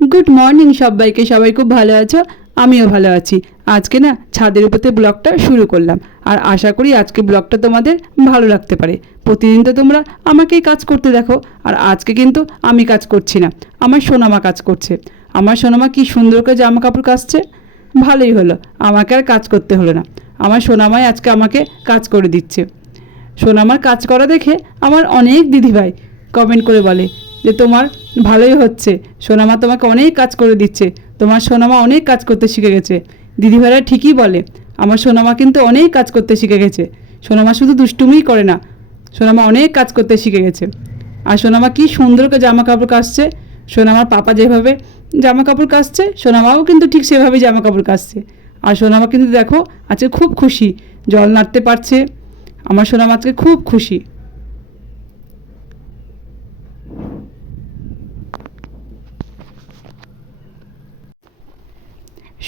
Good morning সবাইকে। সবাই খুব ভালো আছো? আমিও ভালো আছি। আজকে না ছাদের উপরে ব্লগটা শুরু করলাম, আর আশা করি আজকে ব্লগটা তোমাদের ভালো লাগতে পারে। প্রতিদিন তো তোমরা আমাকেই কাজ করতে দেখো, আর আজকে কিন্তু আমি কাজ করছি না, আমার সোনামা কাজ করছে। আমার সোনামা কি সুন্দর করে জামা কাপড় কাচছে। ভালোই হলো, আমাকে আর কাজ করতে হলো না। আমার সোনামাই আজকে আমাকে কাজ করে দিচ্ছে। সোনামার কাজ করা দেখে আমার অনেক দিদিভাই কমেন্ট করে বলে যে তোমার ভালোই হচ্ছে, সোনামা তোমাকে অনেক কাজ করে দিচ্ছে, তোমার সোনামা অনেক কাজ করতে শিখে গেছে। দিদিভাইরা ঠিকই বলে, আমার সোনামা কিন্তু অনেক কাজ করতে শিখে গেছে। সোনামা শুধু দুষ্টুমিই করে না, সোনামা অনেক কাজ করতে শিখে গেছে। আর সোনামা কি সুন্দর করে জামা কাপড় কাচছে। সোনামার পাপা যেভাবে জামা কাপড় কাচছে, সোনামাও কিন্তু ঠিক সেভাবেই জামা কাপড় কাচছে। আর সোনামা কিন্তু দেখো আজকে খুব খুশি, জল নাড়তে পারছে। আমার সোনামা আজকে খুব খুশি।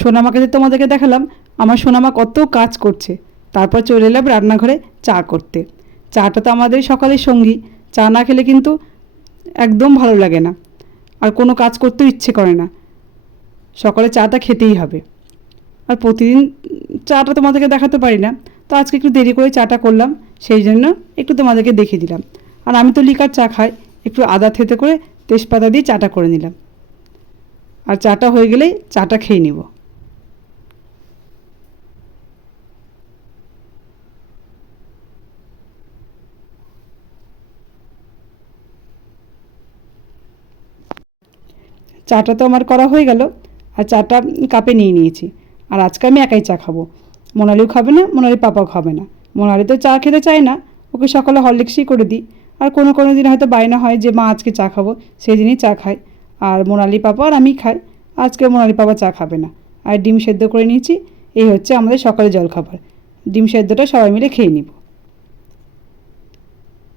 সোনামাকে যে তোমাদেরকে দেখালাম আমার সোনামা কত কাজ করছে, তারপর চলে এলাম রান্নাঘরে চা করতে। চাটা তো আমাদের সকালের সঙ্গী, চা না খেলে কিন্তু একদম ভালো লাগে না, আর কোনো কাজ করতেও ইচ্ছে করে না। সকালে চাটা খেতেই হবে। আর প্রতিদিন চাটা তোমাদেরকে দেখাতে পারি না, তো আজকে একটু দেরি করে চাটা করলাম, সেই জন্য একটু তোমাদেরকে দেখিয়ে দিলাম। আর আমি তো লিকার চা খাই, একটু আদা থেতে করে তেজপাতা দিয়ে চাটা করে নিলাম। আর চাটা হয়ে গেলেই চাটা খেয়ে নিব। চাটা তো আমার করা হয়ে গেল, আর চাটা কাপে নিয়ে নিয়েছি। আর আজকে আমি একাই চা খাবো, মোনালিও খাবে না, মোনালির পাপাও খাবে না। মোনালি তো চা খেতে চায় না, ওকে সকালে হরলিক্সই করে দিই। আর কোনো কোনো দিন হয়তো বায়না হয় যে মা আজকে চা খাবো, সেই দিনই চা খায়। আর মোনালি পাপা আর আমি খাই, আজকে মোনালি পাপা চা খাবে না। আর ডিম সেদ্ধ করে নিয়েছি, এই হচ্ছে আমাদের সকালে জলখাবার। ডিম সেদ্ধটা সবাই মিলে খেয়ে নিব।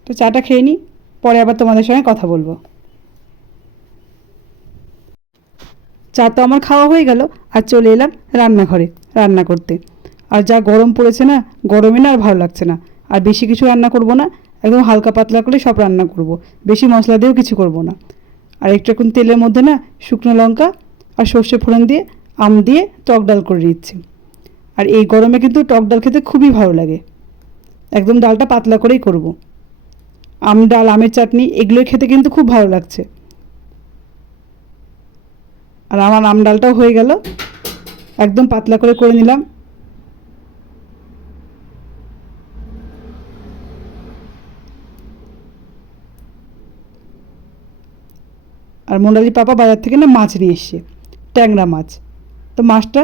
তো চাটা খেয়ে নিই, পরে আবার তোমাদের সঙ্গে কথা বলবো। চা তো আমার খাওয়া হয়ে গেল, আর চলে এলাম রান্নাঘরে রান্না করতে। আর যা গরম পড়েছে না, গরমে না আর ভালো লাগছে না। আর বেশি কিছু রান্না করব না, একদম হালকা পাতলা করে সব রান্না করব, বেশি মশলা দিয়েও কিছু করব না। আর একটু এখন তেলের মধ্যে না শুকনো লঙ্কা আর সর্ষে ফোড়ন দিয়ে আম দিয়ে টক ডাল করে নিচ্ছি। আর এই গরমে কিন্তু টক ডাল খেতে খুবই ভালো লাগে, একদম ডালটা পাতলা করেই করব। আম ডাল, আমের চাটনি, এগুলো খেতে কিন্তু খুব ভালো লাগছে। আর আমার আম ডালটাও হয়ে গেল, একদম পাতলা করে করে নিলাম। আর মোনালি পাপা বাজার থেকে না মাছ নিয়ে এসছে, ট্যাংরা মাছ। তো মাছটা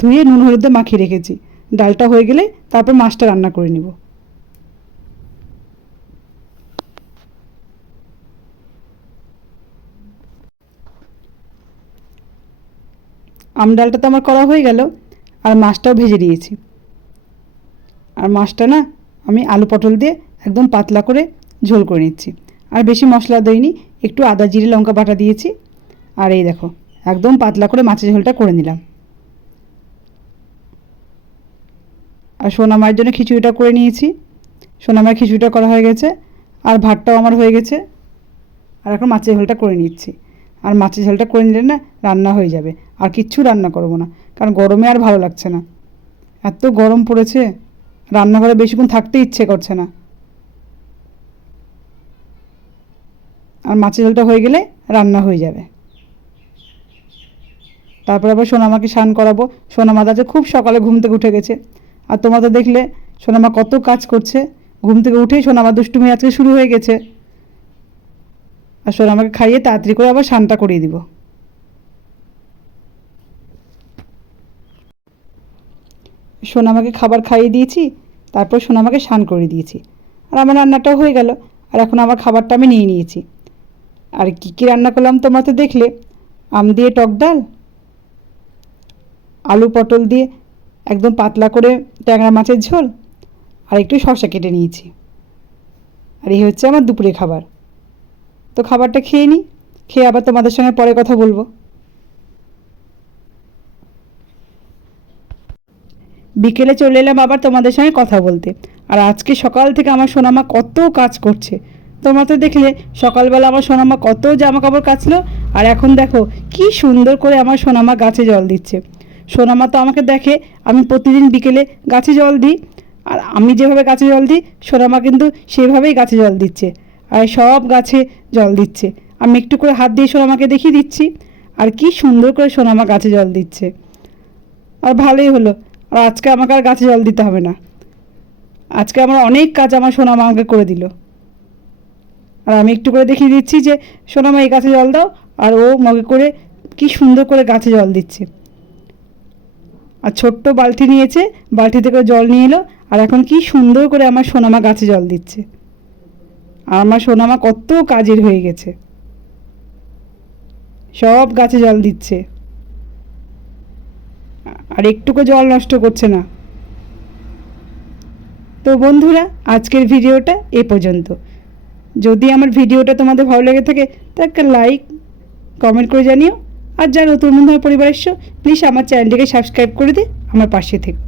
ধুয়ে নুন হলুদ দিয়ে মাখিয়ে রেখেছি, ডালটা হয়ে গেলে তারপর মাছটা রান্না করে নিব। আম ডালটা তো আমার করা হয়ে গেল, আর মাছটাও ভেজে নিয়েছি। আর মাছটা না আমি আলু পটল দিয়ে একদম পাতলা করে ঝোল করে নিচ্ছি। আর বেশি মশলা দিইনি, একটু আদা জিরে লঙ্কা বাটা দিয়েছি। আর এই দেখো একদম পাতলা করে মাছের ঝোলটা করে নিলাম। আর সোনামায়ের জন্য খিচুড়িটা করে নিয়েছি, সোনামায়ের খিচুড়িটা করা হয়ে গেছে। আর ভাতটাও আমার হয়ে গেছে। আর এখন মাছের ঝোলটা করে নিচ্ছি। আর মাছের ঝোলটা করে নিলে না রান্না হয়ে যাবে, আর কিচ্ছু রান্না করব না, কারণ গরমে আর ভালো লাগছে না। এত গরম পড়েছে, রান্নাঘরে বেশিক্ষণ থাকতে ইচ্ছে করছে না। আর মাছের ঝোলটা হয়ে গেলে রান্না হয়ে যাবে। তারপর আবার সোনামাকে স্নান করাবো। সোনামা আজ খুব সকালে ঘুম থেকে উঠে গেছে। আর তোমাদের দেখলে সোনামা কত কাজ করছে, ঘুম থেকে উঠেই সোনামা দুষ্টুমি আজকে শুরু হয়ে গেছে। আর সোনামাকে খাইয়ে তাড়াতাড়ি করে আবার স্নানটা করিয়ে দিব। সোনামাকে খাবার খাইয়ে দিয়েছি, তারপর সোনামাকে স্নান করে দিয়েছি। আর আমার রান্নাটাও হয়ে গেল। আর এখন আমার খাবারটা আমি নিয়ে নিয়েছি। আর কী কী রান্না করলাম তোমরা তো দেখলে, আম দিয়ে টক ডাল, আলু পটল দিয়ে একদম পাতলা করে ট্যাংরা মাছের ঝোল, আর একটু শসা কেটে নিয়েছি। আর এই হচ্ছে আমার দুপুরে খাবার। তো খাবারটা খেয়ে নিই, খেয়ে আবার তোমাদের সঙ্গে পরে কথা বলবো। বিকেলে চলে এলাম আবার তোমাদের সঙ্গে কথা বলতে। আর আজকে সকাল থেকে আমার সোনামা কত কাজ করছে, তোমরা তো দেখলে সকালবেলা আমার সোনামা কত জামা কাপড় কাচলো, আর এখন দেখো কি সুন্দর করে আমার সোনামা গাছে জল দিচ্ছে। সোনামা তো আমাকে দেখে আমি প্রতিদিন বিকেলে গাছে জল দিই, আর আমি যেভাবে গাছে জল দিই সোনামা কিন্তু সেভাবেই গাছে জল দিচ্ছে, আর সব গাছে জল দিচ্ছে। আমি একটু করে হাত দিয়ে সোনামাকে দেখিয়ে দিচ্ছি, আর কি সুন্দর করে সোনামা গাছে জল দিচ্ছে। আর ভালোই হলো, আর আজকে আমাকে আর গাছে জল দিতে হবে না। আজকে আমার অনেক কাজ আমার সোনামা আমাকে করে দিল। আর আমি একটু করে দেখিয়ে দিচ্ছি যে সোনামা এই গাছে জল দাও, আর ও মগে করে কি সুন্দর করে গাছে জল দিচ্ছে। আর ছোট্ট বালতি নিয়েছে, বালতিতে করে জল নিয়ে এলো, আর এখন কি সুন্দর করে আমার সোনামা গাছে জল দিচ্ছে। আর আমার সোনামা কত কাজের হয়ে গেছে, সব গাছে জল দিচ্ছে, আর একটুকু জল নষ্ট করছে না। তো বন্ধুরা, আজকের ভিডিওটা এ পর্যন্ত। যদি আমার ভিডিওটা তোমাদের ভালো লেগে থাকে তো একটা লাইক কমেন্ট করে জানিও, আর যারা নতুন বন্ধু আমার পরিবারের প্লিজ আমার চ্যানেলটিকে সাবস্ক্রাইব করে দিয়ে আমার পাশে থেকো।